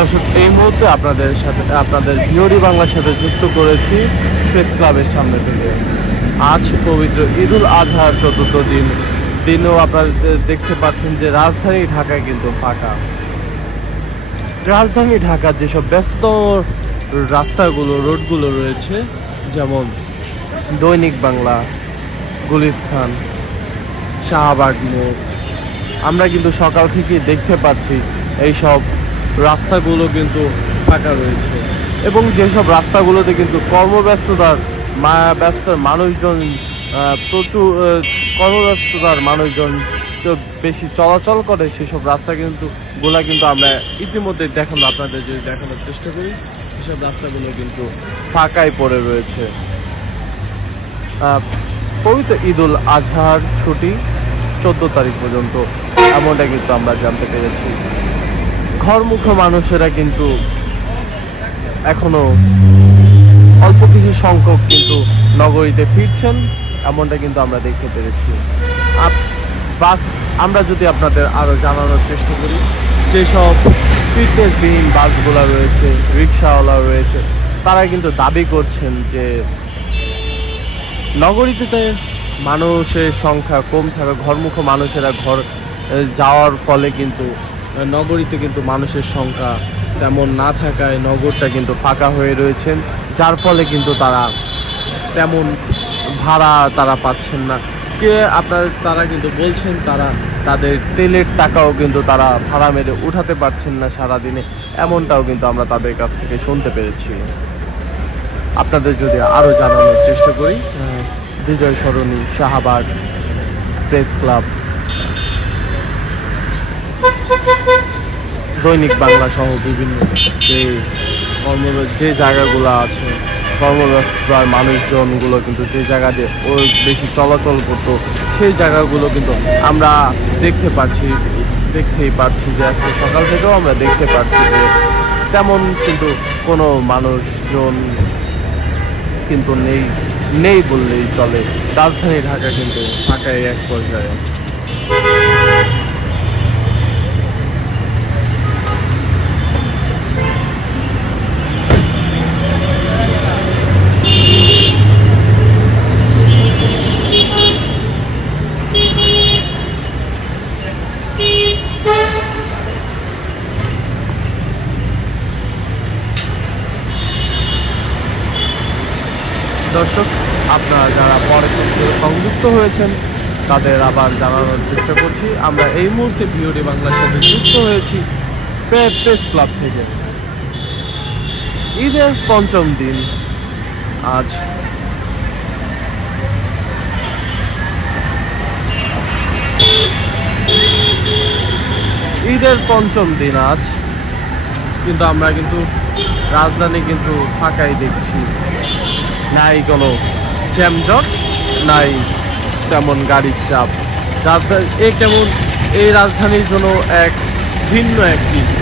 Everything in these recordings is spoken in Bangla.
দর্শক, এই মুহূর্তে আপনাদের ভিওডি বাংলার সাথে যুক্ত করেছি প্রেস ক্লাবের সামনে থেকে। আজ পবিত্র ঈদুল আজহার চতুর্থ দিনও আপনারা দেখতে পাচ্ছেন যে রাজধানী ঢাকায় কিন্তু ফাঁকা। রাজধানী ঢাকার যেসব ব্যস্ত রোডগুলো রয়েছে, যেমন দৈনিক বাংলা, গুলিস্তান, শাহবাগ মোড়, আমরা কিন্তু সকাল থেকেই দেখতে পাচ্ছি এইসব রাস্তাগুলো কিন্তু ফাঁকা রয়েছে। এবং যেসব রাস্তাগুলোতে কিন্তু কর্মব্যস্ততার মানুষজন বেশি চলাচল করে, সেসব রাস্তা কিন্তু আমরা ইতিমধ্যে আপনাদের যদি দেখানোর চেষ্টা করি, সেসব রাস্তাগুলো কিন্তু ফাঁকাই পড়ে রয়েছে। পবিত্র ঈদুল আজহার ছুটি 14 তারিখ পর্যন্ত, এমনটা কিন্তু আমরা জানতে পেরেছি। ঘরমুখো মানুষেরা কিন্তু এখনো অল্প কিছু সংখ্যক কিন্তু নগরীতে ফিরছেন, এমনটা কিন্তু আমরা দেখতে পেরেছি। আমরা যদি আপনাদের আরো জানানোর চেষ্টা করি, যেসব ফিটনেসবিহীন বাসগুলো রয়েছে, রিক্সাওয়ালা রয়েছে, তারা কিন্তু দাবি করছেন যে নগরীতে মানুষের সংখ্যা কম থাকে, ঘরমুখো মানুষেরা যাওয়ার ফলে কিন্তু নগরীতে কিন্তু মানুষের সংখ্যা তেমন না থাকায় নগরটা কিন্তু ফাঁকা হয়ে রয়েছেন, যার ফলে কিন্তু তারা তেমন ভাড়া পাচ্ছেন না। তারা কিন্তু বলছেন তাদের তেলের টাকাও কিন্তু তারা ভাড়া মেরে উঠাতে পারছেন না সারাদিনে, এমনটাও কিন্তু আমরা তাদের কাছ থেকে শুনতে পেরেছি। আপনাদের যদি আরো জানানোর চেষ্টা করি, বিজয় সরণি, শাহবাগ, প্রেস ক্লাব, দৈনিক বাংলা সহ বিভিন্ন যে জায়গাগুলো আছে, কর্মব্যস্ততার মানুষজনগুলো কিন্তু যে জায়গা দিয়ে বেশি চলাচল করতো, সেই জায়গাগুলো কিন্তু আমরা দেখতেই পাচ্ছি যে আজকে সকাল থেকেও আমরা দেখতে পাচ্ছি যে তেমন কিন্তু কোনো মানুষজন কিন্তু নেই বললেই চলে। রাজধানী ঢাকা কিন্তু ফাঁকায় এক পর্যায়ে। দর্শক, আপনারা যারা পরে সংযুক্ত হয়েছেন তাদের আবার জানানোর চেষ্টা করছি। আমরা এই মুহূর্তে ভিওডি বাংলার সাথে যুক্ত হয়েছি প্রেস ক্লাব থেকে। ঈদের পঞ্চম দিন আজ। ঈদের পঞ্চম দিন আজ, কিন্তু আমরা কিন্তু রাজধানী কিন্তু ফাঁকাই দেখছি। নাই কোনো জ্যামজট, নাই তেমন গাড়ির চাপ। এই রাজধানীর জন্য এক ভিন্ন এক চিত্র।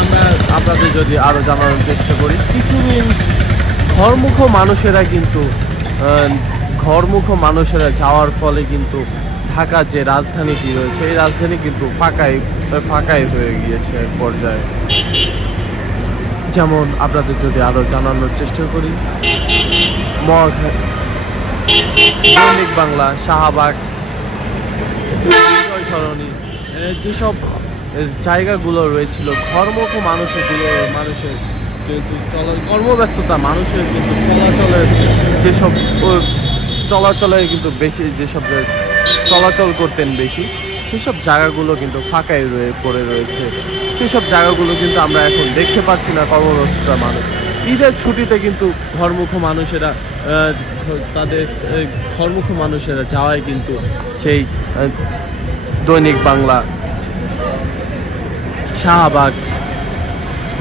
আমরা আপনাদের যদি আরো জানানোর চেষ্টা করি, কিছুদিন ঘরমুখো মানুষেরা যাওয়ার ফলে কিন্তু ঢাকার যে রাজধানীটি রয়েছে, এই রাজধানী কিন্তু ফাঁকাই হয়ে গিয়েছে এক পর্যায়ে। যেমন আপনাদের যদি আরো জানানোর চেষ্টা করি, দৈনিক বাংলা, শাহবাগ, বিজয় সরণি, যেসব জায়গাগুলো রয়েছিল ঘরমুখো মানুষের কিন্তু কর্মব্যস্ততা মানুষের কিন্তু চলাচলের কিন্তু বেশি, যেসব চলাচল করতেন বেশি, সেসব জায়গাগুলো কিন্তু ফাঁকাই পড়ে রয়েছে। সেসব জায়গাগুলো কিন্তু আমরা এখন দেখতে পাচ্ছি না কর্মব্যস্ততা মানুষ। ঈদের ছুটিতে কিন্তু ঘরমুখো মানুষেরা যাওয়ায় কিন্তু সেই দৈনিক বাংলা, শাহবাগ,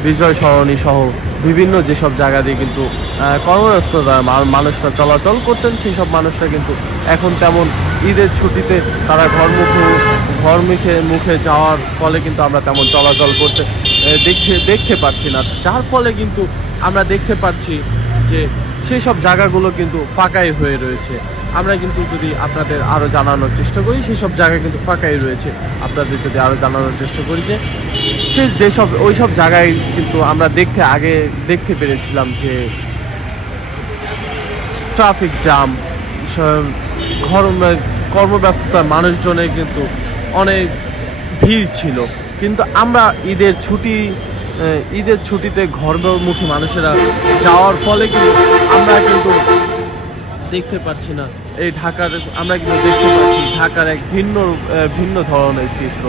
বিজয় সরণি সহ বিভিন্ন যেসব জায়গা দিয়ে কিন্তু কর্মব্যস্ততা মানুষরা চলাচল করতেন, সেই সব মানুষরা কিন্তু এখন তেমন ঈদের ছুটিতে তারা মুখে যাওয়ার ফলে কিন্তু আমরা তেমন চলাচল করতে দেখতে পাচ্ছি না, যার ফলে কিন্তু আমরা দেখতে পাচ্ছি যে সেই সব জায়গাগুলো কিন্তু ফাঁকাই হয়ে রয়েছে। আমরা কিন্তু যদি আপনাদের আরও জানানোর চেষ্টা করি, সেই সব জায়গা কিন্তু ফাঁকাই রয়েছে। আপনাদের যদি আরও জানানোর চেষ্টা করি যে যেসব ওই সব জায়গায় কিন্তু আমরা আগে দেখতে পেরেছিলাম যে ট্রাফিক জ্যাম, কর্মব্যস্ততা, মানুষজনের কিন্তু অনেক ভিড় ছিল। কিন্তু আমরা ঈদের ছুটিতে ঘরমুখী মানুষেরা যাওয়ার ফলে কিন্তু আমরা কিন্তু দেখতে পাচ্ছি না আমরা কিন্তু দেখতে পাচ্ছি ঢাকার এক ভিন্ন ধরনের চিত্র।